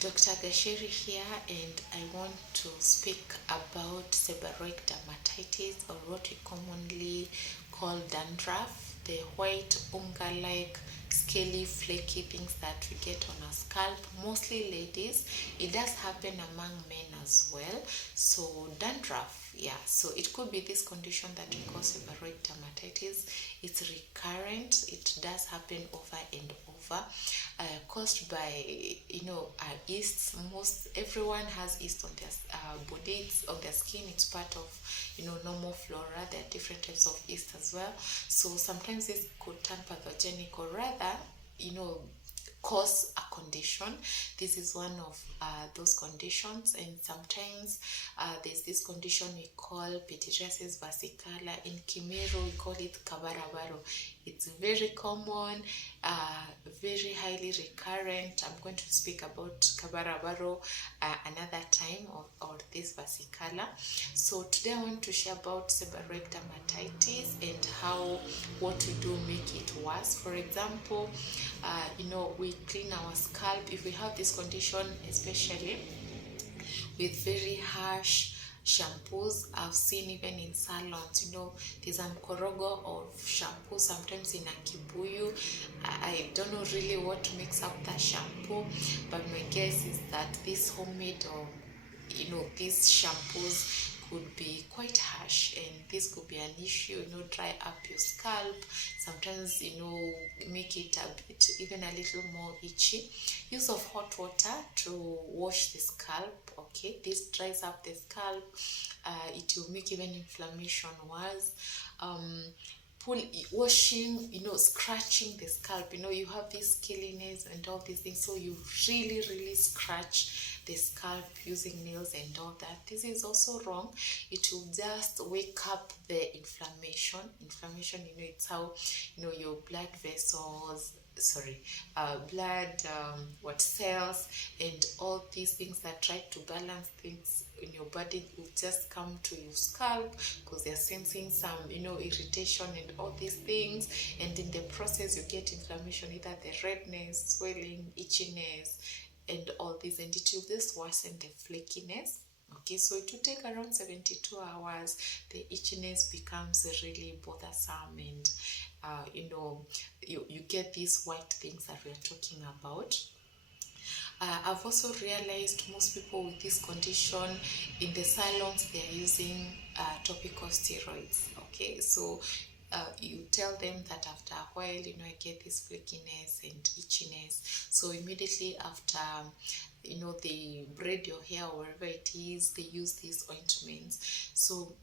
Dr. Gasheri here, and I want to speak about seborrheic dermatitis, or what we commonly call dandruff, the white unga-like scaly flaky things that we get on our scalp, mostly ladies. It does happen among men as well. So dandruff, yeah, so it could be this condition that we call seborrheic dermatitis. It's recurrent, it does happen over and over, caused by yeasts. Most everyone has yeast on their bodies, on their skin. It's part of normal flora. There are different types of yeast as well, so sometimes this could turn pathogenic, or rather cause a condition. This is one of those conditions, and sometimes there's this condition we call pityriasis versicolor. In Kimiru we call it kabarabaro. It's very common, very highly recurrent. I'm going to speak about kabarabaro another time, or this versicolor. So today I want to share about seborrheic dermatitis and what we do make it worse. For example, we clean our scalp if we have this condition, especially with very harsh shampoos. I've seen even in salons, there's a mkorogo of shampoo, sometimes in a kibuyu. I don't know really what makes up that shampoo, but my guess is that this homemade, or these shampoos could be quite harsh, and this could be an issue. Dry up your scalp, sometimes make it a bit, even a little more itchy. Use of hot water to wash the scalp. Okay, this dries up the scalp. It will make even inflammation worse. Washing, scratching the scalp. You have this scaliness and all these things, so you really scratch the scalp using nails and all that. This is also wrong. It will just wake up the inflammation. It's how your blood vessels, blood cells and all these things that try to balance things in your body will just come to your scalp, because they're sensing some irritation and all these things, and in the process you get inflammation, either the redness, swelling, itchiness and all this, and it will just worsen the flakiness. Okay, so it will take around 72 hours. The itchiness becomes really bothersome, and you get these white things that we're talking about. I've also realized most people with this condition in the salons, they're using topical steroids. Okay, so you tell them that after a while, I get this flakiness and itchiness. So immediately after, they braid your hair or wherever it is, they use these ointments. So,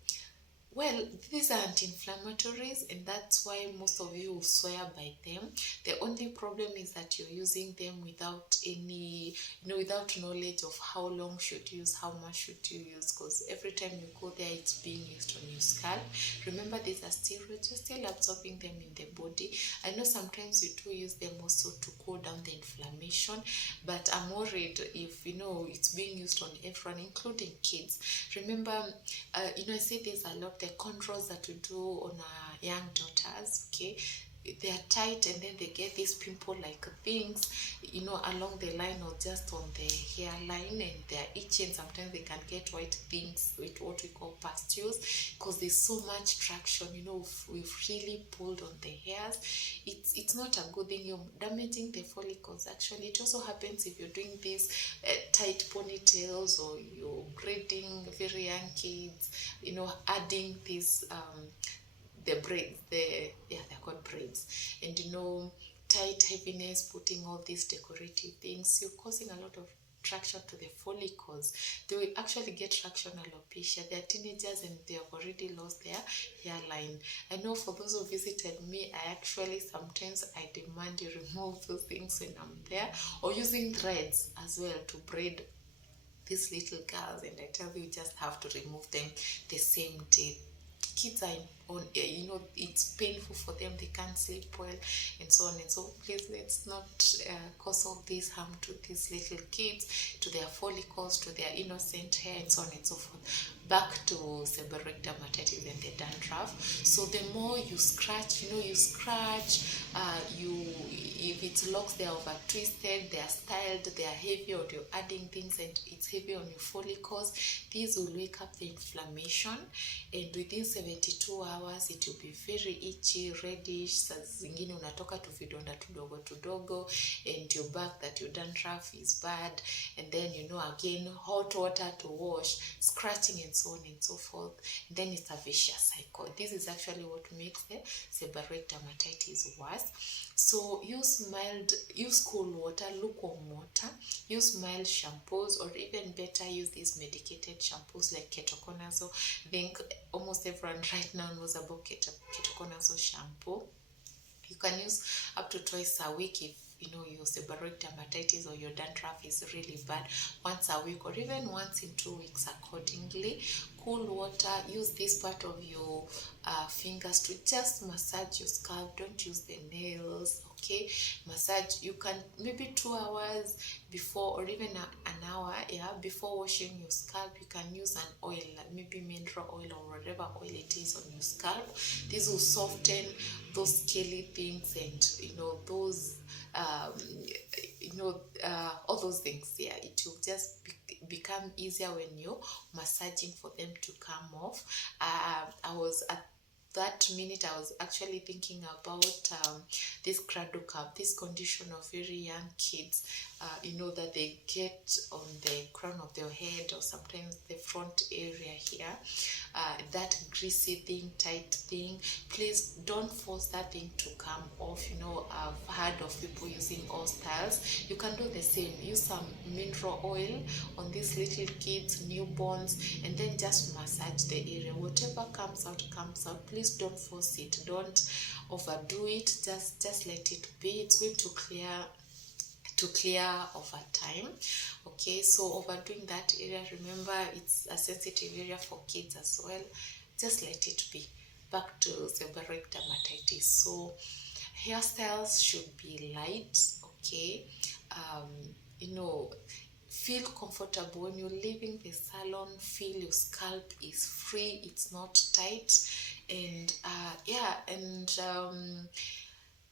well, these are anti-inflammatories, and that's why most of you will swear by them. The only problem is that you're using them without any, without knowledge of how long should you use, how much should you use, because every time you go there, it's being used on your scalp. Remember, these are steroids. You're still absorbing them in the body. I know sometimes we do use them also to cool down the inflammation, but I'm worried if, it's being used on everyone, including kids. Remember, I say there's a lot, the controls that we do on our young daughters, okay, they are tight, and then they get these pimple-like things, along the line or just on the hairline, and they're itching. Sometimes they can get white things with what we call pustules, because there's so much traction. We've really pulled on the hairs. It's not a good thing. You're damaging the follicles. Actually, it also happens if you're doing these tight ponytails, or you're braiding very young kids. Adding these the braids, they're called braids, and tight heaviness, putting all these decorative things, you're causing a lot of traction to the follicles. They will actually get traction alopecia. They're teenagers and they have already lost their hairline. I know for those who visited me, sometimes I demand you remove those things when I'm there, or using threads as well to braid these little girls, and I tell you just have to remove them the same day. Kids are on, it's painful for them, they can't sleep well, and so on. And so please, let's not cause all this harm to these little kids, to their follicles, to their innocent hair, and so on and so forth. Back to seborrheic dermatitis and the dandruff. So the more you scratch, you scratch, if it's locks, they're over twisted, they're styled, they're heavy, or you're adding things and it's heavy on your follicles, these will wake up the inflammation, and within 72 hours it will be very itchy, reddish. Saa zingine unatoka tu vidonda tudogo tudogo, and you're back that your dandruff is bad, and then again hot water to wash, scratching, and so on and so forth. And then it's a vicious cycle. This is actually what makes the seborrheic dermatitis worse. So use cool water, lukewarm water, use mild shampoos, or even better, use these medicated shampoos like ketoconazole. I think almost everyone right now knows about ketoconazole shampoo. You can use up to twice a week if your seborrheic dermatitis or your dandruff is really bad, once a week or even once in 2 weeks accordingly. Cool water, use this part of your fingers to just massage your scalp. Don't use the nails, okay? Massage. You can maybe 2 hours before, or even an hour before washing your scalp, you can use an oil, maybe mineral oil or whatever oil it is on your scalp. This will soften those scaly things and those all those things. It will just become easier when you're massaging for them to come off. I was at that minute, I was actually thinking about this cradle cap, this condition of very young kids, that they get on the crown of their head, or sometimes the front area here, that greasy thing, tight thing. Please don't force that thing to come off. I've heard of people using all styles. You can do the same. Use some mineral oil on these little kids, newborns, and then just massage the area. Whatever comes out, comes out. Please don't force it. Don't overdo it. Just let it be. It's going to clear over time. Okay, so overdoing that area, remember, it's a sensitive area for kids as well. Just let it be. Back to seborrheic dermatitis. So hairstyles should be light, okay? Feel comfortable when you're leaving the salon. Feel your scalp is free, it's not tight, and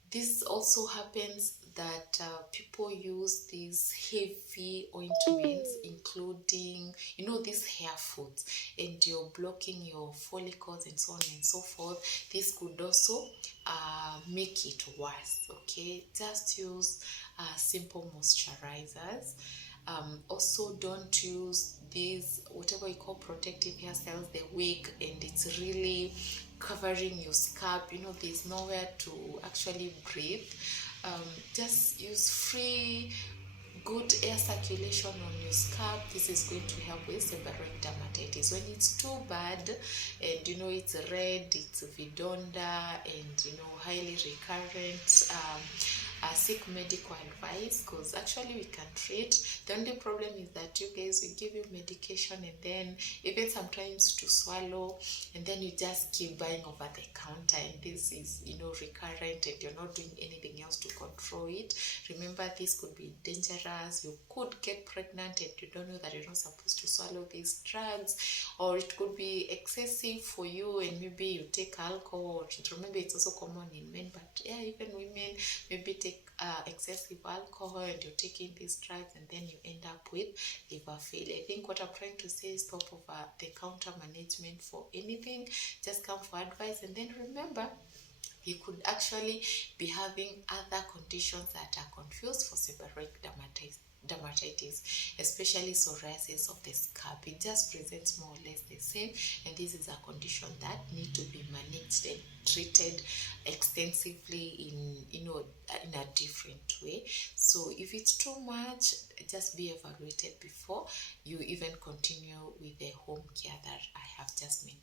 this also happens that people use these heavy ointments, including these hair foods, and you're blocking your follicles and so on and so forth. This could also make it worse. Okay, just use simple moisturizers. Also, don't use these whatever you call protective hairstyles, the wig, and it's really covering your scalp. There's nowhere to actually breathe. Just use free, good air circulation on your scalp. This is going to help with seborrheic dermatitis. When it's too bad, and it's red, it's vidonda, and highly recurrent, seek medical advice, because actually we can treat. The only problem is that you guys, we give you medication, and then even sometimes to swallow, and then you just keep buying over the counter, and this is recurrent, and you're not doing anything else to control it. Remember, this could be dangerous. You could get pregnant and you don't know that you're not supposed to swallow these drugs, or it could be excessive for you, and maybe you take alcohol. Remember, it's also common in men, but even women maybe take excessive alcohol, and you're taking these drugs, and then you end up with liver failure. I think what I'm trying to say is stop over the counter management for anything. Just come for advice, and then remember, you could actually be having other conditions that are confused for seborrheic dermatitis, especially psoriasis of the scalp. It just presents more or less the same, and this is a condition that need to be managed and treated extensively in a different way. So if it's too much, just be evaluated before you even continue with the home care that I have just mentioned.